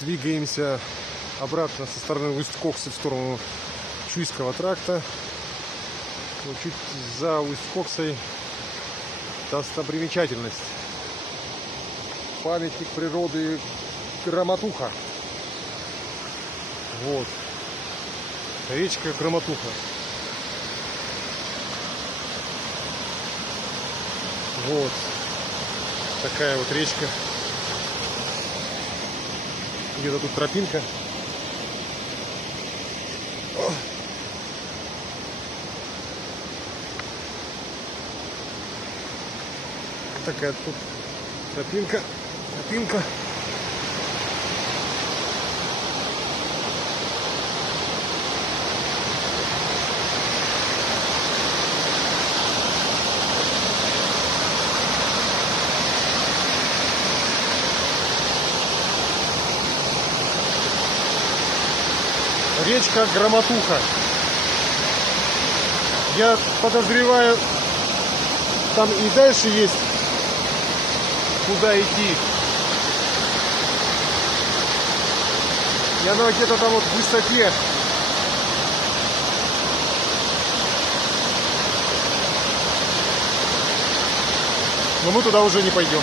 двигаемся обратно со стороны Усть-Коксы в сторону Чуйского тракта. Вот чуть за Усть-Коксой достопримечательность. Памятник природы Громотуха. Вот. Речка Громотуха. Вот. Такая вот речка. Где-то тут тропинка. Такая тут тропинка. Тропинка. Речка Громотуха. Я подозреваю, там и дальше есть куда идти. И она где-то там вот в высоте. Но мы туда уже не пойдем.